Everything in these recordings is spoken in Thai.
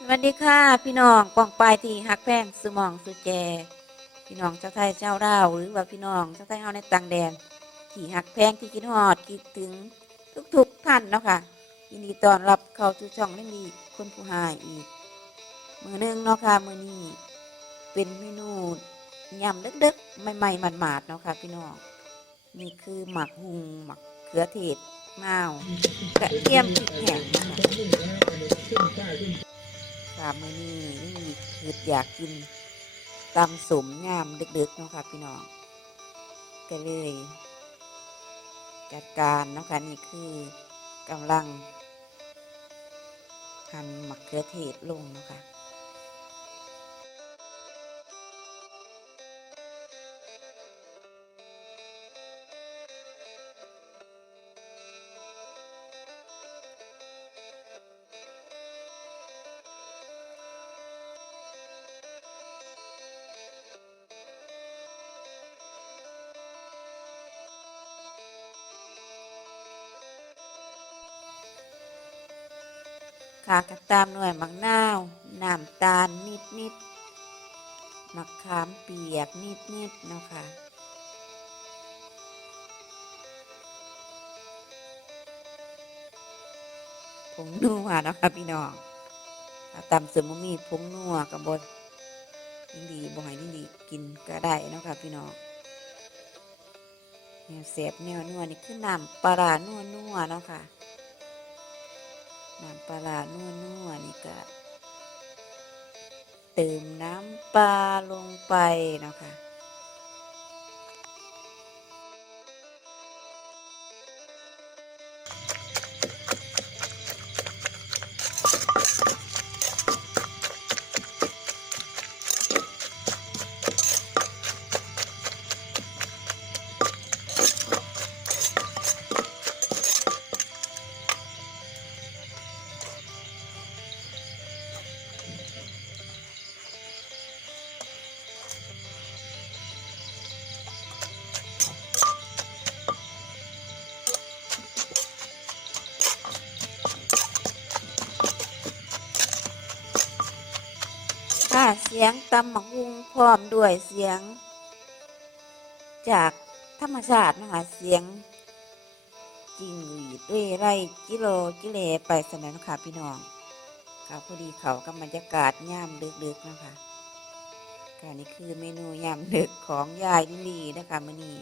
สวัสดีค่ะ พี่น้องปองปลายที่ฮักแพงสมองสุแจ พี่น้องเจ้าไทยเจ้าลาวหรือว่าพี่น้องเจ้าไทยเฮาในต่างแดนที่ฮักแพงที่คิดฮอดคิดถึงทุกๆท่านเนาะค่ะยินดีต้อนรับเข้าสู่ช่องเล่นดีคนผู้หายอีก มือหนึงเนาะค่ะมือนี้เป็นเมนูยำเดึกๆใหม่ๆหมาดๆเนาะค่ะพี่น้องนี่คือหมักหุงหมักเขือเทศนาวกระเทียมพริกแห้งนะคะ สามมื้อนี้นี่คืออยากกินตำสมงามดึกๆเนาะค่ะพี่น้องก็เลย จัดการเนาะค่ะนี่คือกำลังหั่นมะเขือเทศลงเนาะค่ะ ค่ะก็ตามหน่วยมักนาวน้ำตาลนิดนิดมะขามเปียกนิดนิดนะคะผงนัวนะคะพี่น้องถ้าตำเสริมมมีผงนัวกับบดยิ่งดีบ่ให้ยิ่งดีกินก็ได้นะคะพี่น้องแนวเสียบแนวนัวนี่คือน้ำปลาร้านัวนัวเนาะค่ะ น้ำปลานัวนัวนี่ก็เติมน้ำปลาลงไปนะคะ สียงตำหมักหุงพร้อมด้วยเสียง จากธรรมชาตินะคะเสียงจิงหรีดเร่ไรกิโลกิเลไปสนันค่ะพี่น้องค่ะพอดีเขากับบรรยากาศย่ามดึกๆนะคะค่ะนี่คือเมนูย่ามดึกของยายลิลีนะคะมื่อนี้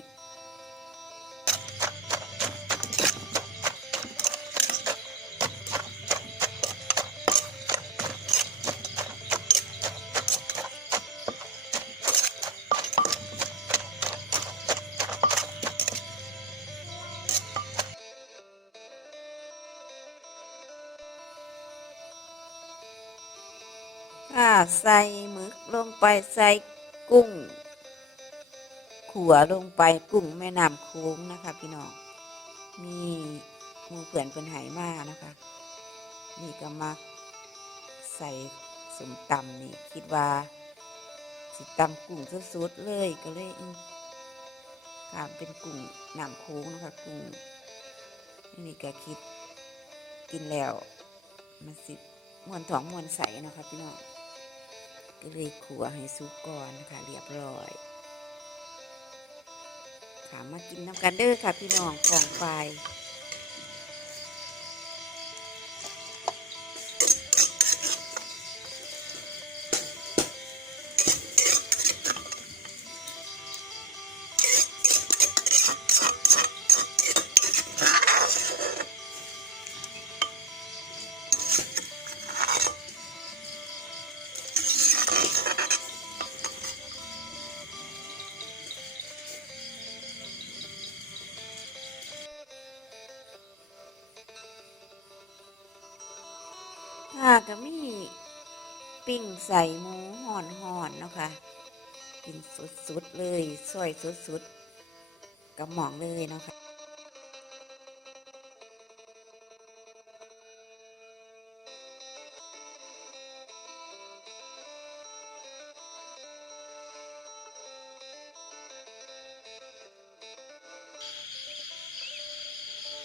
ค่ะใส่หมึกลงไปใส่กุ้ง ขัวลงไปกุ้งแม่น้ำโค้งนะคะพี่น้องมีมูเผื่อนเป็นไหมากนะคะนี่ก็มาใส่สมตำนี่คิดว่าสิตำกุ้งสุดๆเลยก็เลยอืมเป็นกุ้งน้ำโค้งนะคะกุ้งนี่ก็คิดกินแล้วมันสิมวนท้องมวนใสนะคะพี่น้อง ก็เลยขัวให้สุกก่อนนะคะเรียบร้อยขามมากินน้ำกันเด้อค่ะพี่น้องของไฟ ค่ะก็มีปิ้งใส่หมูห่อนห่อนเนาะค่ะกินสุดๆเลยซอยสุดๆกระหม่องเลยเนาะค่ะ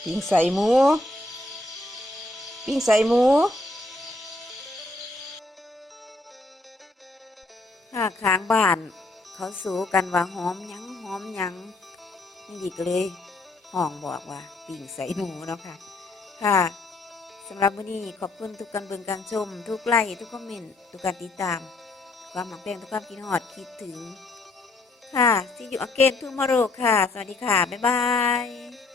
ปิ้งใส่หมู ปิ้งใส่หมู ค้างบ้าน เขาสู้กันว่าหอมยังหอมยังนี่ดีกเลยห้องบอกว่าปิ่งใส่หนูเนาะค่ะ ค่ะสำหรับวันนี้ขอบคุณทุกการเบิ่งการชม ทุกไลค์ทุกคอมเมนต์ทุกการติดตาม ความหมักแป้งทุกความคิดฮอดคิดถึง ค่ะ see you again tomorrow ค่ะ สวัสดีค่ะ บ๊ายบาย